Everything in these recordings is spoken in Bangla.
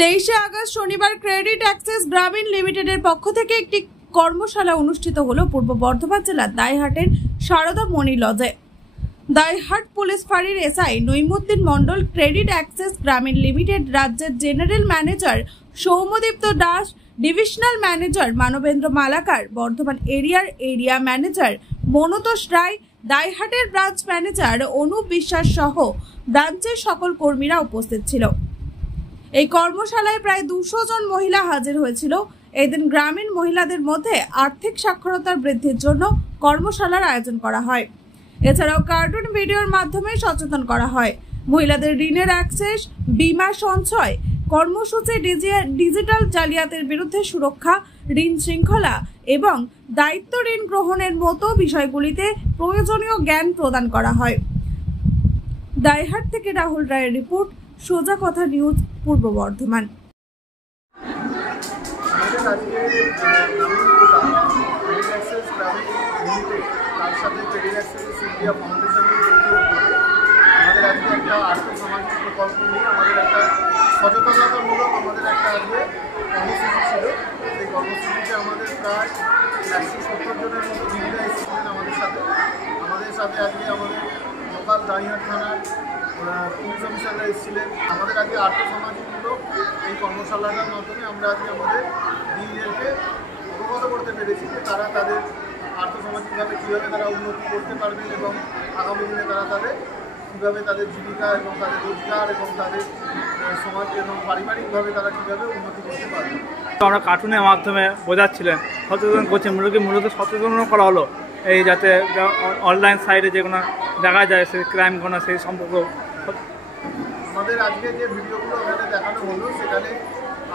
23 আগস্ট শনিবার ক্রেডিট অ্যাক্সেস গ্রামীণ লিমিটেডের পক্ষ থেকে একটি কর্মশালা অনুষ্ঠিত হলো পূর্ব বর্ধমান জেলার দাইহাটের সারদা মণি লজে। দাইহাট পুলিশ ফাঁড়ির SI Naimuddin Mondal, credit access Grameen limited রাজ্যের general manager Soumyadipta Das, divisional manager Manabendra Malakar, Bardhaman এরিয়ার এরিয়া ম্যানেজার মনোতোষ রায়, দাইহাটের ব্রাঞ্চ ম্যানেজার অনুপ বিশ্বাস সহ ব্রাঞ্চের সকল কর্মীরা উপস্থিত ছিল। এই কর্মশালায় প্রায় 200 জন মহিলা হাজির হয়েছিল। এদিন গ্রামীণ মহিলাদের মধ্যে আর্থিক সাক্ষরতার বৃদ্ধির জন্য কর্মশালার আয়োজন করা হয়। এছাড়াও কার্টুন ভিডিওর মাধ্যমে সচেতন করা হয়। মহিলাদের ঋণের অ্যাক্সেস, বীমা সঞ্চয় কর্মসূচি, ডিজিটাল জালিয়াতির বিরুদ্ধে সুরক্ষা, ঋণ শৃঙ্খলা এবং দায়িত্ব ঋণ গ্রহণের মতো বিষয়গুলিতে প্রয়োজনীয় জ্ঞান প্রদান করা হয়। দাইহাট থেকে রাহুল রায়ের রিপোর্ট, সোজা কথা নিউজ, পূর্ব বর্ধমান। সচেতনতামূলক আমাদের একটা আজকে কর্মসূচি ছিল। সেই কর্মসূচিতে আমাদের প্রায় 170 জনের মতো মহিলা এসেছিলেন আমাদের সাথে আজকে আমাদের লোকাল দাইহাট থানার পুলিশ অফিসাররা এসেছিলেন। আমাদের আজকে আর্থসামাজিকমূলক এই কর্মশালাটার মাধ্যমে আমরা আজকে আমাদের দিদিদেরকে অবগত করতে পেরেছি যে তারা তাদের আর্থসামাজিকভাবে কীভাবে তারা উন্নতি করতে পারবেন এবং আগামী দিনে তারা কীভাবে তাদের জীবিকা এবং তাদের রোজগার এবং তাদের সমাজ এবং পারিবারিকভাবে তারা কীভাবে উন্নতি করতে পারবে। আমরা কার্টুনের মাধ্যমে বোঝাচ্ছিলেন, সচেতন করছি, মূলত সচেতন করা হলো এই যাতে অনলাইন সাইটে যেগুলো দেখা যায় সেই ক্রাইমগুলো সেই সম্পর্ক। আমাদের আজকে যে ভিডিওগুলো ওখানে দেখানো হলো সেখানে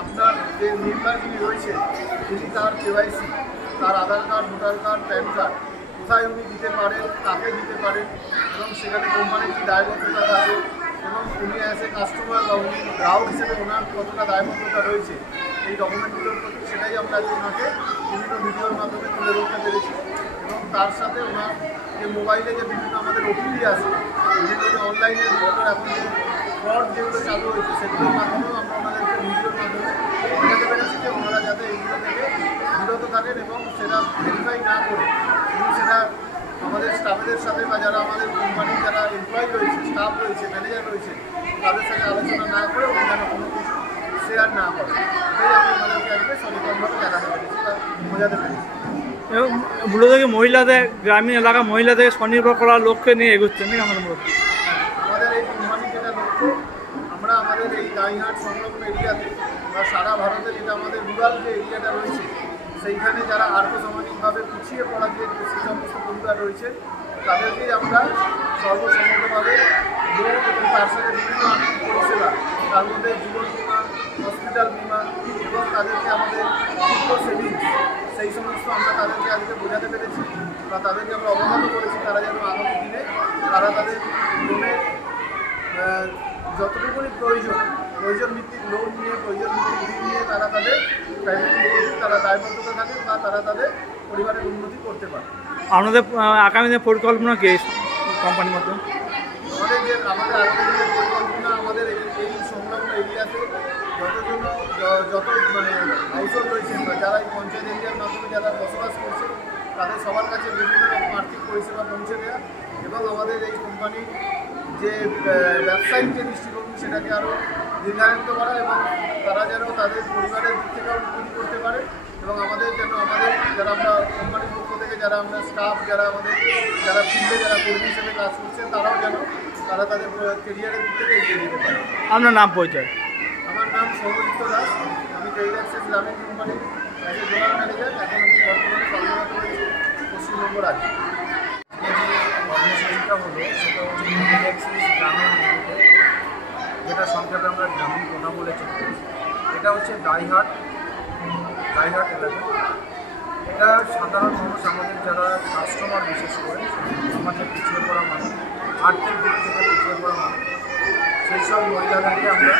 আপনার যে মেম্বার যিনি রয়েছে তিনি তার কেওয়াইসি, তার Aadhaar card, voter card, PAN card কোথায় উনি দিতে পারেন, কাকে দিতে পারেন এবং সেখানে কোম্পানির কী দায়বদ্ধতা থাকে এবং উনি অ্যাজ এ কাস্টমার বা উনি গ্রাহক হিসেবে ওনার কতটা দায়বদ্ধতা রয়েছে এই ডকুমেন্টগুলোর প্রতি, সেটাই আমরা ওনাকে বিভিন্ন ভিডিওর মাধ্যমে তুলে ধরতে পেরেছি। এবং তার সাথে ওনার যে মোবাইলে যে বিভিন্ন আমাদের ওটিপি আছে, বিভিন্ন যে অনলাইনে এখন ফ্রড যেগুলো চালু হয়েছে সেগুলোর মাধ্যমেও আমরা ওনাদেরকে ভিডিওর মাধ্যমে বোঝাতে পেরেছি যে ওনারা যাতে এইগুলো থেকে বিরত থাকেন এবং সেটা ভেরিফাই না করে সেটা আমাদের স্টাফেদের সাথে বা যারা আমাদের কোম্পানির যারা এমপ্লয়ি রয়েছে, স্টাফ রয়েছে, ম্যানেজার রয়েছে তাদের সাথে আলোচনা না করে উনি যেন কোনো কিছু শেয়ার না করে, সেটাই আমি ওনাদেরকে আজকে সচেতনভাবে দেখাতে পেরেছি বা বোঝাতে পেরেছি। এবং মূলত মহিলাদের, গ্রামীণ এলাকা মহিলাদের স্বনির্ভর করার লক্ষ্যে নিয়ে এগোচ্ছেন নাকি আমাদের আমাদের এই কোম্পানি যেটা লক্ষ্য, আমরা আমাদের এই দাইহাট সংলগ্ন এরিয়াতে বা সারা ভারতে যেটা আমাদের রুরাল যে এরিয়াটা রয়েছে সেইখানে যারা আর্থসামাজিকভাবে পিছিয়ে পড়া যে সমস্ত পরিবার রয়েছে তাদেরকেই আমরা সর্বসম্মতভাবে লোন এবং তার সাথে বিভিন্ন আর্থিক পরিষেবা, তার মধ্যে জীবন বিমা, হসপিটাল বিমা এবং তাদেরকে আমাদের ক্ষুদ্র সেভিংস, সেই সমস্ত আমরা তাদেরকে আজকে বোঝাতে পেরেছি বা তাদেরকে আমরা অবগত করেছি তারা যেন আগামী দিনে তারা তাদের লোনের যতটুকুনি প্রয়োজন ভিত্তিক লোন নিয়ে, প্রয়োজন ভিত্তিক ঋণ নিয়ে তারা তাদের ফ্যামিলি তারা দায়বদ্ধতা থাকে বা তারা তাদের পরিবারের উন্নতি করতে পারে। আপনাদের আগামী দিনের পরিকল্পনা কি কোম্পানির মাধ্যমে? আমাদের আগামী দিনের পরিকল্পনা আমাদের এই সংলগ্ন এরিয়াতে যত হাউসহোল্ড রয়েছেন বা যারা এই পঞ্চায়েত এরিয়ার মাধ্যমে যারা বসবাস করছে তাদের সবার কাছে বিভিন্ন রকম আর্থিক পরিষেবা পৌঁছে দেওয়া এবং আমাদের এই কোম্পানির যে ব্যবসায়িক যে দৃষ্টিভঙ্গি সেটাকে আরও দীর্ঘায়িত করা এবং তারা যেন তাদের পরিবারের দিক থেকেও উন্নতি করতে পারে এবং আমাদের যারা আমরা কোম্পানির পক্ষ থেকে যারা আমরা স্টাফ, যারা ফিল্ডে যারা কর্মী হিসেবে কাজ করছেন তারাও যেন তারা তাদের কেরিয়ারের দিক থেকে এগিয়ে যেতে পারে। আপনার নাম পরিচয়? আমার নাম সৌম্যদীপ্ত দাস, আমি ক্রেডিট অ্যাক্সেস গ্রামীণ কোম্পানির জেনারেল ম্যানেজার। এখন আমি বর্তমানে কর্মরত রয়েছি পশ্চিমবঙ্গ রাজ্যে। কর্মসূচিটা হলো সেটা হচ্ছে ক্রেডিট অ্যাক্সেস গ্রামীণ লিমিটেড, যেটা সংক্ষেপে আমরা গ্রামীণ কোটা বলে চলছি। এটা হচ্ছে দাইহাট এলাকা। এটা সাধারণ মানুষ, আমাদের যারা কাস্টমার, বিশেষ করে সমাজে পিছিয়ে পড়া মানুষ, আর্থিক দিক থেকে পিছিয়ে পড়া মানুষ, সেই সব মহিলাদেরকে আমরা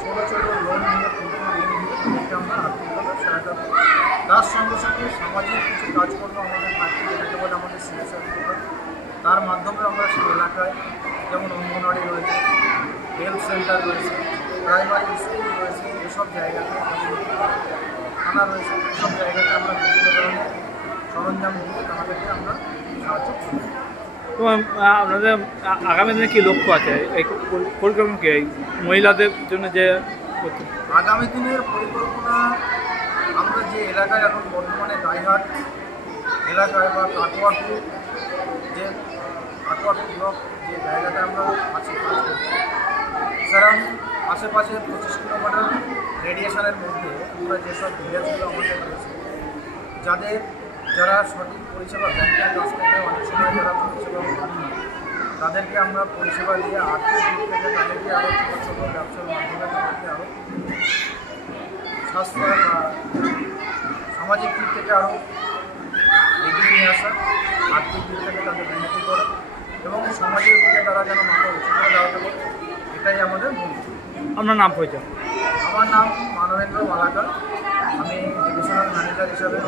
ছোটো ছোটো লোন নিয়ে, ক্ষুদ্র ঋণ নিয়ে তাদেরকে আমরা আর্থিকভাবে সহায়তা করি। তার সঙ্গে সঙ্গে সামাজিক কিছু কাজকর্ম আমাদের থাকে, যেটাকে বলে আমাদের CSR প্রোগ্রাম। তার মাধ্যমে আমরা সেই এলাকায় যেমন অঙ্গনওয়াড়ি রয়েছে, হেলথ সেন্টার রয়েছে, প্রাইমারি স্কুল রয়েছে, এসব জায়গাতে থানা রয়েছে, এসব জায়গাতে আমরা বিভিন্ন ধরনের সরঞ্জাম দিয়ে তাদেরকে আমরা সাহায্য করি। তো আপনাদের আগামী দিনে কী লক্ষ্য আছে এই পরিকল্পনা কি এই মহিলাদের জন্য যে আগামী দিনের পরিকল্পনা, আমরা যে এলাকায় এখন বর্তমানে দাইহাট এলাকায় বা কাটোয়াপুর যে কাটোয়াপুর ব্লক যে জায়গাতে আমরা আছি কাজ করছি, কারণ আশেপাশে 25 কিলোমিটার রেডিয়েশনের মধ্যে আমরা যেসব ভিলেজগুলো আমাদের রয়েছে, যারা সঠিক পরিষেবা ব্যাংকের কাছ থেকে অনেক সময় যারা পরিষেবা পান না, তাদেরকে আমরা পরিষেবা দিয়ে আর্থিক দিক থেকে তাদেরকে আরও ছোটো ছোটো ব্যবসার মাধ্যমে তাদেরকে আরও স্বাস্থ্য বা সামাজিক দিক থেকে আরও এগিয়ে নিয়ে আসা, আর্থিক দিক থেকে তাদের উন্নতি করা এবং সমাজের দিকে তারা যেন মাথা উঁচু করে দাঁড়াতে পারে, এটাই আমাদের মূল। আপনার নাম পরিচয়? আমার নাম মানবেন্দ্র মালাকার, আমি ডিভিশনাল ম্যানেজার হিসাবে